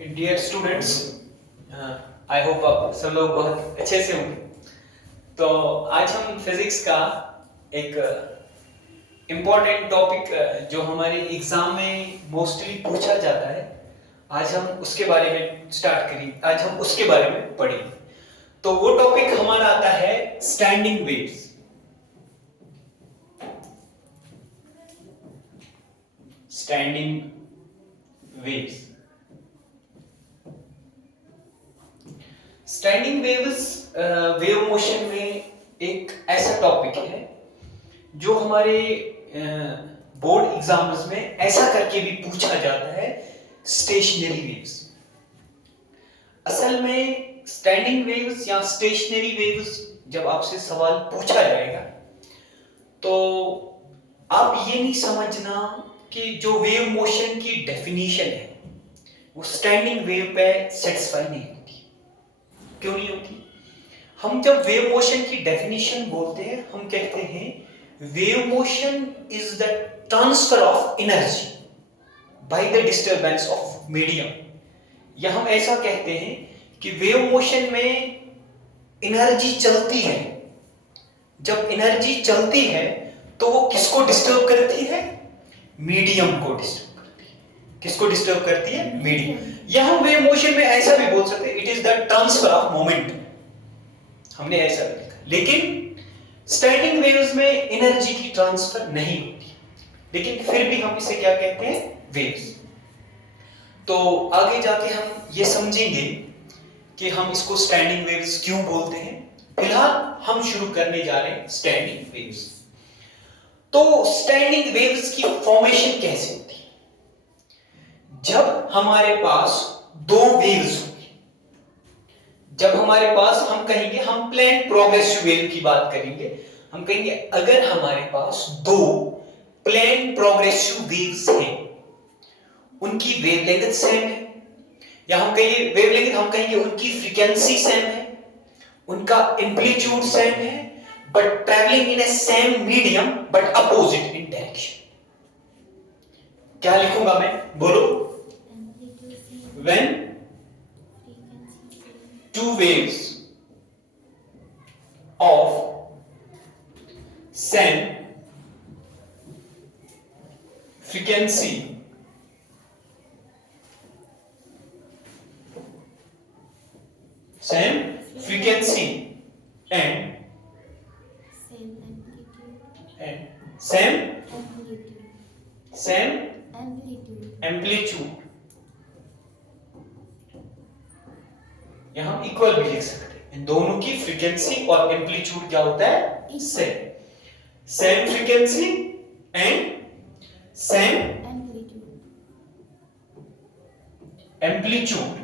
Dear students, I hope आप सब लोग बहुत अच्छे से होंगे। तो आज हम फिजिक्स का एक इम्पोर्टेंट टॉपिक जो हमारे एग्जाम में मोस्टली पूछा जाता है, आज हम उसके बारे में स्टार्ट करेंगे। आज हम उसके बारे में पढ़ेंगे। तो वो टॉपिक हमारा आता है standing waves. Standing waves standing waves wave motion में एक ऐसा टॉपिक है जो हमारे बोर्ड एग्जाम्स में ऐसा करके भी पूछा जाता है, स्टेशनरी वेव्स। असल में स्टैंडिंग वेव्स या स्टेशनरी वेव्स जब आपसे सवाल पूछा जाएगा तो आप ये नहीं समझना कि जो वेव मोशन की डेफिनेशन है वो स्टैंडिंग वेव पे सेटिस्फाई नहीं होती। क्यों नहीं होती? हम जब वेव मोशन की डेफिनेशन बोलते हैं, हम कहते हैं wave motion is the transfer of energy by the disturbance of medium. या हम ऐसा कहते हैं कि वेव मोशन में एनर्जी चलती है। जब एनर्जी चलती है तो वो किसको डिस्टर्ब करती है? मीडियम को डिस्टर्ब करती है। किसको डिस्टर्ब करती है? मीडियम। या हम वेव मोशन में ऐसा भी बोल सकते हैं, it is the transfer of moment. हमने ऐसा लिखा, लेकिन स्टैंडिंग वेव्स में एनर्जी की ट्रांसफर नहीं होती, लेकिन फिर भी हम इसे क्या कहते हैं? वेव्स। तो आगे जाके हम ये समझेंगे कि हम इसको स्टैंडिंग वेव्स क्यों बोलते हैं। फिलहाल हम शुरू करने जा रहे हैं स्टैंडिंग वेव्स। तो स्टैंडिंग वेव्स की फॉर्मेशन कैसे होती है? जब हमारे पास दो वेव्स, जब हमारे पास, हम कहेंगे, हम प्लेन प्रोग्रेसिव वेव की बात करेंगे, हम कहेंगे अगर हमारे पास दो प्लेन प्रोग्रेसिव वेव्स हैं, उनकी वेवलेंथ सेम है, या हम कहेंगे वेवलेंथ, हम कहेंगे उनकी फ्रीक्वेंसी सेम है, उनका एम्पलीट्यूड सेम है, but travelling in A same medium but opposite in direction. क्या लिखूंगा मैं? बोलो। When two waves of same frequency and same amplitude, या हम इक्वल भी लिख सकते हैं। इन दोनों की फ्रीक्वेंसी और एम्पलीट्यूड क्या होता है? Same frequency and same amplitude,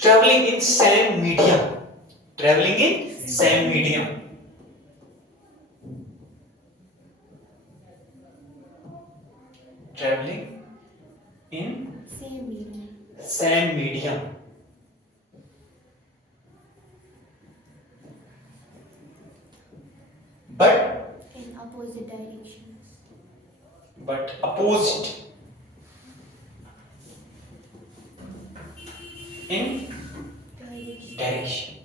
travelling in same medium, travelling in same medium, travelling in same medium, but in opposite directions. But opposite in direction.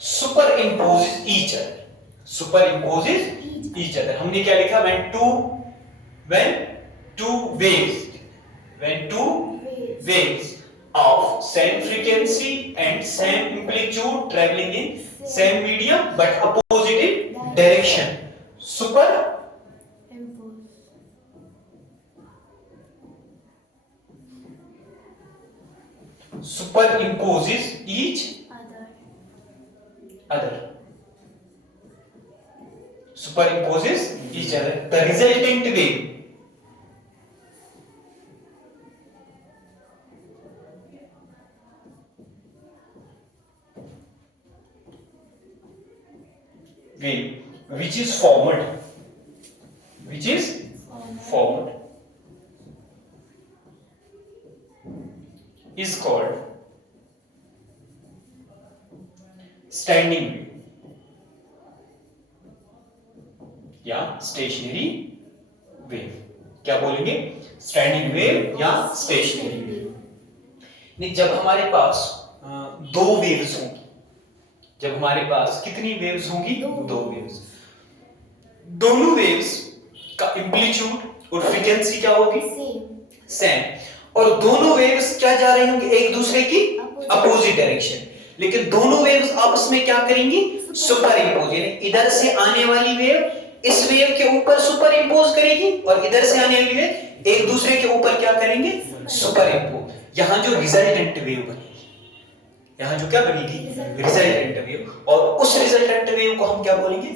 Superimposes each other. Superimposes each other. हमने क्या लिखा? when two waves of same frequency and same amplitude traveling in same medium but opposite in direction. Superimposes each other. Superimposes each other. The resultant wave which is formed is called standing wave या stationary wave. क्या बोलेंगे? Standing wave या stationary wave. नहीं, जब हमारे पास दो waves होंगी, जब हमारे पास कितनी वेव्स होंगी? दो वेव्स। दोनों वेव्स का एम्पलीट्यूड और फ्रीक्वेंसी क्या होगी? सेम। और दोनों वेव्स क्या जा रही होंगी? एक दूसरे की अपोजिट डायरेक्शन। लेकिन दोनों वेव्स आपस में क्या करेंगी? सुपर इंपोज, यानी इधर से आने वाली वेव इस वेव के ऊपर सुपर इंपोज करेगी और इधर से आने वाली वेव एक दूसरे के ऊपर क्या करेंगे? Super impose. यहां जो रिजल्टेंट वेव बनेगी, यहां जो क्या बनेगी? Resultant wave. और उस रिजल्टेंट वेव को हम क्या बोलेंगे?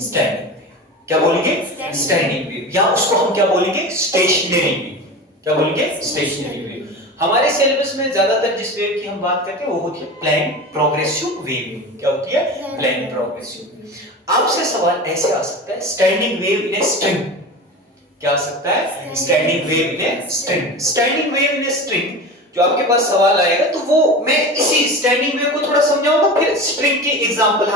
Standing wave. क्या बोलेंगे? Standing wave. या उसको हम क्या बोलेंगे? Stationary wave. क्या बोलेंगे? Stationary wave. हमारे सिलेबस में ज्यादातर जिस वेव की हम बात करते हैं वो होती है प्लेन प्रोग्रेसिव वेव। क्या होती है? Plane progressive. आपसे सवाल ऐसे आ सकता है, standing wave in a string. क्या आ सकता है? Standing wave in a string. Standing wave in a string जो आपके पास सवाल आएगा तो वो मैं इसी स्टैंडिंग वेव को थोड़ा समझाऊंगा, फिर स्ट्रिंग की एग्जांपल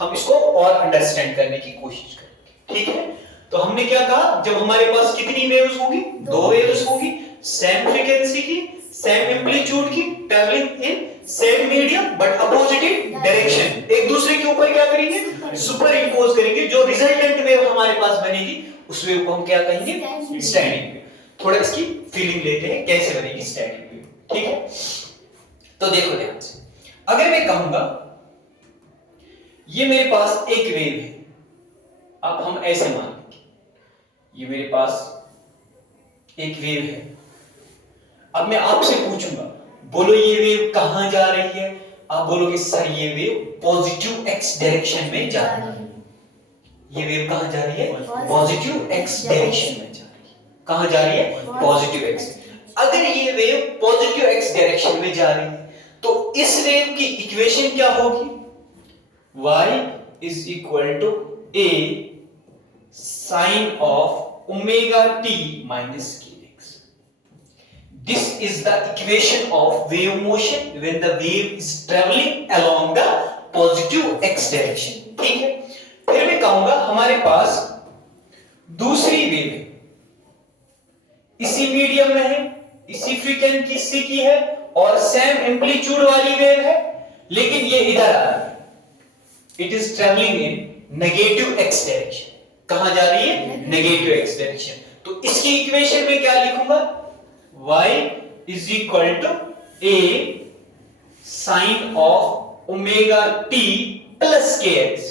हम इसको और अंडरस्टैंड करने की कोशिश करेंगे। ठीक है? तो हमने क्या कहा, जब हमारे पास कितनी वेव्स होगी? दो वेव्स होगी, सेम फ्रीक्वेंसी की, सेम एम्पलीट्यूड की, travelling in same medium but opposite direction. एक दूसरे के ऊपर क्या करेंगे? सुपर इंपोज करेंगे। जो रिजल्टेंट वेव हमारे पास बनेगी उस वेव को हम क्या कहेंगे? Standing wave. थोड़ा इसकी फीलिंग लेते हैं कैसे बनेगी स्टैंडिंग वेव। ठीक है? तो देखो ध्यान से, अगर मैं कहूंगा ये मेरे पास एक वेव है, अब हम ऐसे मान लेंगे ये मेरे पास एक वेव है। अब मैं आपसे पूछूंगा, बोलो ये वेव कहां जा रही है? आप बोलोगे सर ये वेव पॉजिटिव एक्स डायरेक्शन में जा रही है। ये वेव कहां जा रही है? पॉजिटिव एक्स डायरेक्शन में जा रही है। कहां जा रही है? Positive x. अगर ये वेव पॉजिटिव एक्स डायरेक्शन में जा रही है तो इस वेव की इक्वेशन क्या होगी? y is equal to a sine of omega t minus kx. This is the equation of wave motion when the wave is traveling along the positive x direction. ठीक है? फिर मैं कहूंगा हमारे पास दूसरी वेव है, इसी मीडियम में है, इसी फ्रीक्वेंसी की है और सेम एम्पलीट्यूड वाली वेव है, लेकिन ये इधर आ रही है। It is traveling in negative x direction. कहां जा रही है? Negative x direction. तो इसकी इक्वेशन में क्या लिखूंगा? y is equal to a sin of omega t plus kx.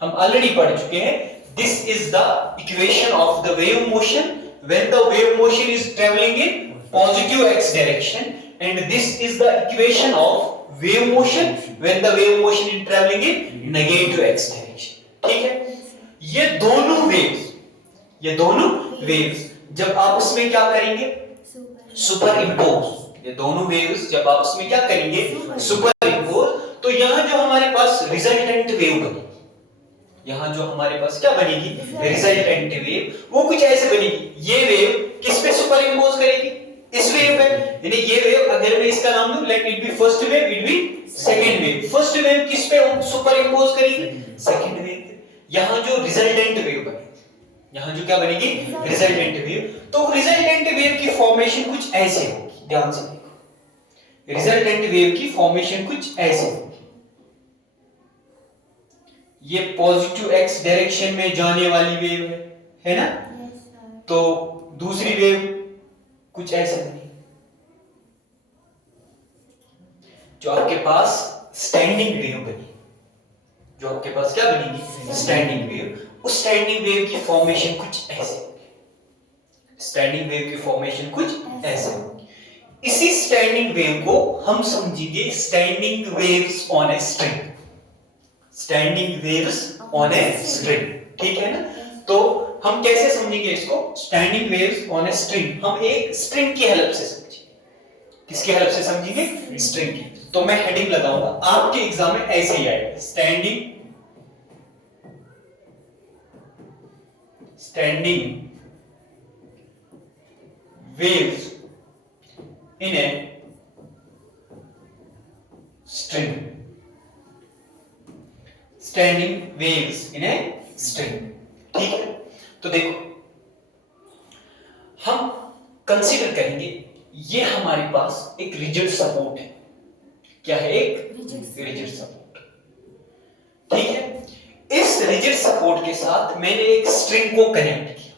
हम ऑलरेडी पढ़ चुके हैं, this is the equation of the wave motion when the wave motion is traveling in positive x direction, and this is the equation of wave motion when the wave motion is traveling in negative x direction. ठीक है? ये दोनों waves जब आपस में क्या करेंगे? Super impose. ये दोनों वेव्स जब आपस में क्या करेंगे? Super impose. तो यहां जो हमारे पास रिजल्टेंट वेव बनेगी, यहां जो हमारे पास क्या बनेगी? रिजल्टेंट वेव, वो कुछ ऐसे बनेगी। ये वेव किस पे सुपर इंपोज करेगी? इस वेव पे। यानी ये वेव अगर मैं इसका नाम दूं, let it be first wave, it be second wave. First wave किस पे सुपर इंपोज करेगी? सेकंड वेव पे। यहां जो रिजल्टेंट वेव बनेगी, यहां जो क्या बनेगी? Resultant wave. तो रिजल्टेंट वेव की फॉर्मेशन कुछ ऐसे होगी, ध्यान से देखो। रिजल्टेंट वेव की फॉर्मेशन कुछ ऐसे होगी। ये पॉजिटिव एक्स डायरेक्शन में जाने वाली वेव है ना? तो दूसरी वेव कुछ ऐसे बनेगी। जो आपके पास स्टैंडिंग वेव बनी, जो आपके पास क्या बनेगी? Standing wave. उस स्टैंडिंग वेव की फॉर्मेशन कुछ ऐसे होगी। स्टैंडिंग वेव की फॉर्मेशन कुछ ऐसे होगी। इसी स्टैंडिंग वेव को हम समझेंगे standing waves on A string. Standing waves on a string. ठीक है ना? तो हम कैसे समझेंगे इसको? Standing waves on a string हम एक स्ट्रिंग की हेल्प से समझेंगे। किसकी हेल्प से समझेंगे? स्ट्रिंग की। तो मैं हेडिंग लगाऊंगा, आपके एग्जाम में ऐसे ही आएगा, standing waves in a string. Standing waves in a string. ठीक है? तो देखो हम कंसीडर करेंगे ये हमारे पास एक रिजिड सपोर्ट है। क्या है? एक रिजिड सपोर्ट। ठीक है, इस रिजिड सपोर्ट के साथ मैंने एक स्ट्रिंग को कनेक्ट किया।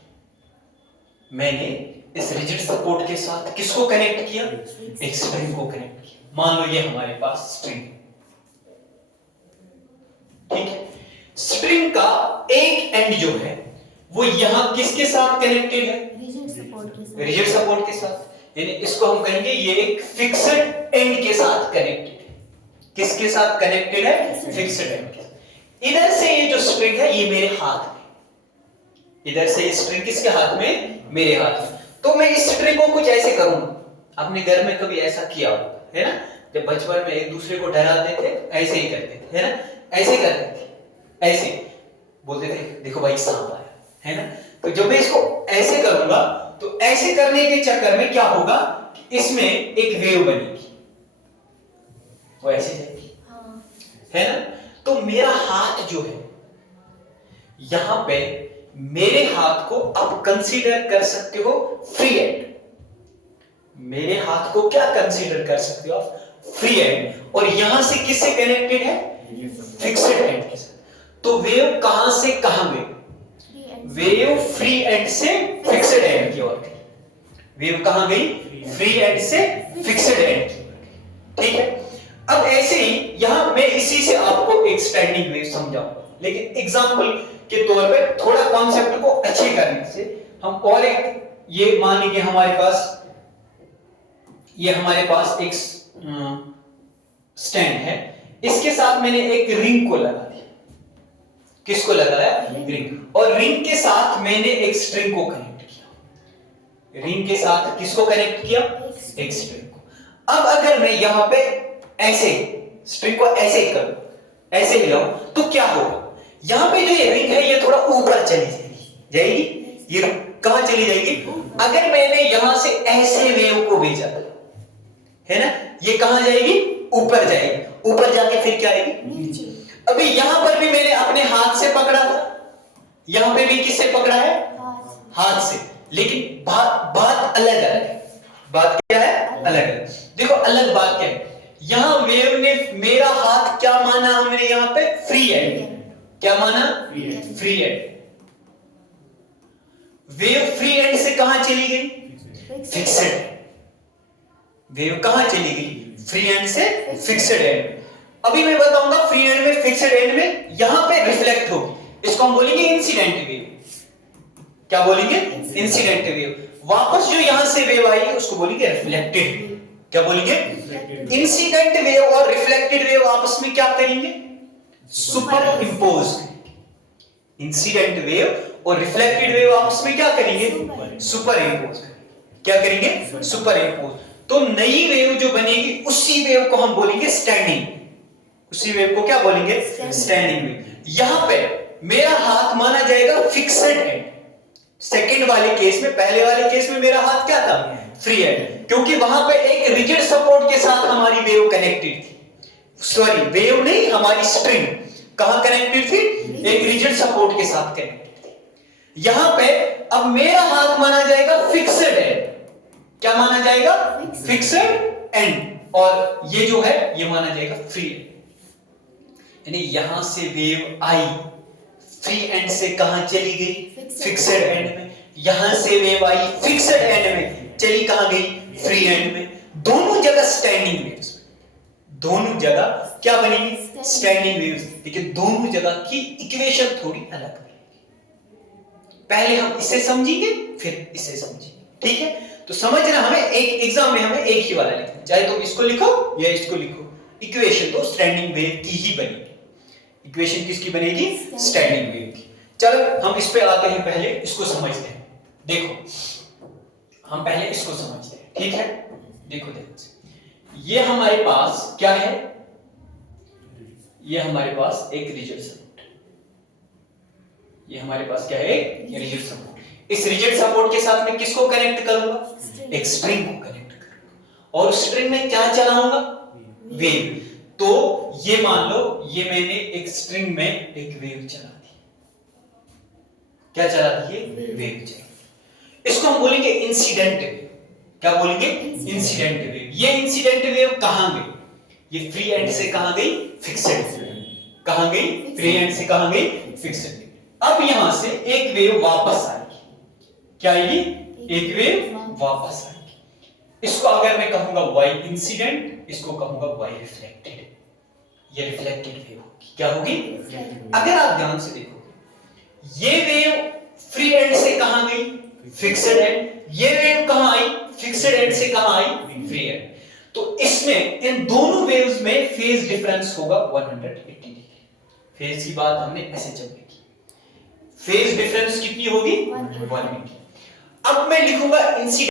मैंने इस रिजिड सपोर्ट के साथ किसको कनेक्ट किया? एक स्ट्रिंग को कनेक्ट किया। मान लो ये हमारे पास स्ट्रिंग है। ठीक है, स्ट्रिंग का एक एंड जो है वो यहां किसके साथ कनेक्टेड है? रिजिड सपोर्ट के साथ। यानी इसको हम कहेंगे ये एक फिक्स्ड एंड के साथ कनेक्टेड है। किसके साथ कनेक्टेड है? फिक्स्ड एंड के साथ। इधर से ये जो स्ट्रिंग है ये मेरे हाथ में, इधर से स्ट्रिंग किसके हाथ में? मेरे हाथ में। तो मैं इस स्ट्रिंग को कुछ ऐसे करूंगा। आपने घर में कभी ऐसा किया होगा, है ना? जब बचपन में एक दूसरे को डराते थे ऐसे ही करते थे, है ना? ऐसे करते थे, ऐसे बोलते थे देखो भाई सांप आया, है ना? तो जब मैं इसको ऐसे करूंगा तो ऐसे करने के चक्कर में क्या होगा कि इसमें एक वेव बनेगी, वो ऐसे जाएगी, है ना? तो मेरा हाथ जो है यहां पे, मेरे हाथ को आप कंसीडर कर सकते हो फ्री एंड। मेरे हाथ को क्या कंसीडर कर सकते हो आप? Free and. और यहां से किससे कनेक्टेड है? फिक्स्ड एंड के साथ। तो वेव कहां से कहां गई? वेव फ्री एंड से फिक्स्ड एंड की ओर गई। वेव कहां गई? फ्री एंड से फिक्स्ड एंड की ओर। ठीक है, अब ऐसे ही यहां मैं इसी से आपको एक स्टैंडिंग वेव समझाऊंगा, लेकिन एग्जांपल के तौर पे थोड़ा कॉन्सेप्ट को अच्छे करने से हम और एक, ये मान लीजिए हमारे पास, ये हमारे पास एक स्टैंड है, इसके साथ मैंने एक रिंग को लगा दिया। किसको लगाया? रिंग। और रिंग के साथ मैंने एक स्ट्रिंग को कनेक्ट किया। रिंग के साथ किसको कनेक्ट किया? एक स्ट्रिंग को। अब अगर मैं यहां पे ऐसे स्ट्रिंग को ऐसे करूं, ऐसे हिलाऊं, तो क्या होगा? यहां पे जो ये रिंग है ये थोड़ा ऊपर चली जाएगी। ये कहां चली जाएगी? अगर मैंने यहां से ऐसे वेव को भेजा, है ना, ये कहां जाएगी? ऊपर जाएगी। ऊपर जाके फिर क्या आएगी? अभी यहां पर भी मैंने अपने हाथ से पकड़ा था, यहां पे भी किससे पकड़ा है? हाथ से। लेकिन बात अलग अलग है। बात क्या है? अलग अलग। देखो अलग बात क्या है, यहां वेव ने मेरा हाथ क्या माना? हमने यहां पे फ्री एंड। क्या माना? Free and. Wave free and से कहां चली गई? फिक्स्ड। वेव कहां चली गई? फ्री एंड से फिक्स्ड एंड। अभी मैं बताऊंगा फ्री एंड में, फिक्स्ड एंड में यहां पे रिफ्लेक्ट होगी, इसको हम बोलेंगे इंसिडेंट वेव। क्या बोलेंगे? Incident wave. वापस जो यहां से वेव आई उसको बोलेंगे रिफ्लेक्टेड वेव। क्या बोलेंगे? इंसिडेंट वेव और रिफ्लेक्टेड वेव आपस में क्या करेंगे? Super impose. इंसिडेंट वेव और रिफ्लेक्टेड वेव आपस में क्या करेंगे? Super impose. क्या करेंगे? Super impose. तो नई वेव जो बनेगी उसी वेव को हम बोलेंगे स्टैंडिंग। उसी वेव को क्या बोलेंगे? Standing wave. यहां पे मेरा हाथ माना जाएगा फिक्स्ड एंड। सेकंड वाले केस में, पहले वाले केस में मेरा हाथ क्या था? फ्री एंड, क्योंकि वहां पे एक रिजिड सपोर्ट के साथ हमारी वेव कनेक्टेड थी। सॉरी, वेव नहीं, हमारी स्ट्रिंग कहां कनेक्टेड थी? एक रिजिड सपोर्ट के साथ कनेक्टेड थी। यहां पे अब मेरा हाथ माना जाएगा फिक्स्ड एंड। क्या माना जाएगा? Fixed and. और ये जो है ये माना जाएगा फ्री एंड। यानी यहां से वेव आई, फ्री एंड से कहां चली गई? फिक्स्ड एंड में। यहां से वेव आई, फिक्स्ड एंड में, चली कहां गई? फ्री एंड में। दोनों जगह स्टैंडिंग वेव्स। दोनों जगह क्या बनेगी? Standing waves. लेकिन दोनों जगह की इक्वेशन थोड़ी अलग बनेगी। पहले हम इसे समझेंगे फिर इसे समझेंगे। ठीक है, तो समझना, हमें एक एग्जाम में हमें एक ही वाला लिखना, चाहे तुम इसको लिखो या इसको लिखो, इक्वेशन तो स्टैंडिंग वेव की ही बनेगी। इक्वेशन किसकी बनेगी? स्टैंडिंग वेव की। चलो हम इस पे आते हैं, पहले इसको समझते हैं। देखो हम पहले इसको समझते हैं, ठीक है? देखो ये हमारे पास क्या है? ये हमारे पास एक रिजिड सपोर्ट। ये हमारे पास क्या है? एक रिजिड सपोर्ट। इस रिजिड सपोर्ट के साथ मैं किसको कनेक्ट करूंगा? एक स्ट्रिंग को कनेक्ट करूंगा। और स्ट्रिंग में क्या चलाऊंगा? वेव। तो ये मान लो ये मैंने एक स्ट्रिंग में एक वेव चला दी। क्या चला दी? वेव चला। इसको हम बोलेंगे इंसिडेंट वेव। क्या बोलेंगे? Incident wave. ये इंसिडेंट वेव कहां गई? ये फ्री एंड से कहां गई? फिक्स्ड। कहां गई? फ्री एंड से कहां गई? फिक्स्ड। अब यहां से एक वेव वापस आएगी। क्या आएगी? एक वेव वापस आएगी। इसको अगर मैं कहूंगा वाई इंसिडेंट, इसको कहूंगा वाई रिफ्लेक्टेड। ये रिफ्लेक्टेड वेव होगी। क्या होगी? अगर आप ध्यान से देखोगे, ये वेव फ्री एंड से कहां गई? Fixed and. ये वेव कहां आई? फिक्स्ड एंड से कहां आई? Free and. तो इसमें इन दोनों वेव्स में फेज डिफरेंस होगा 180 डिग्री। फेज की बात हमने ऐसे चल रही की। फेज डिफरेंस कितनी होगी? 180। अब मैं लिखूंगा इंसिडेंट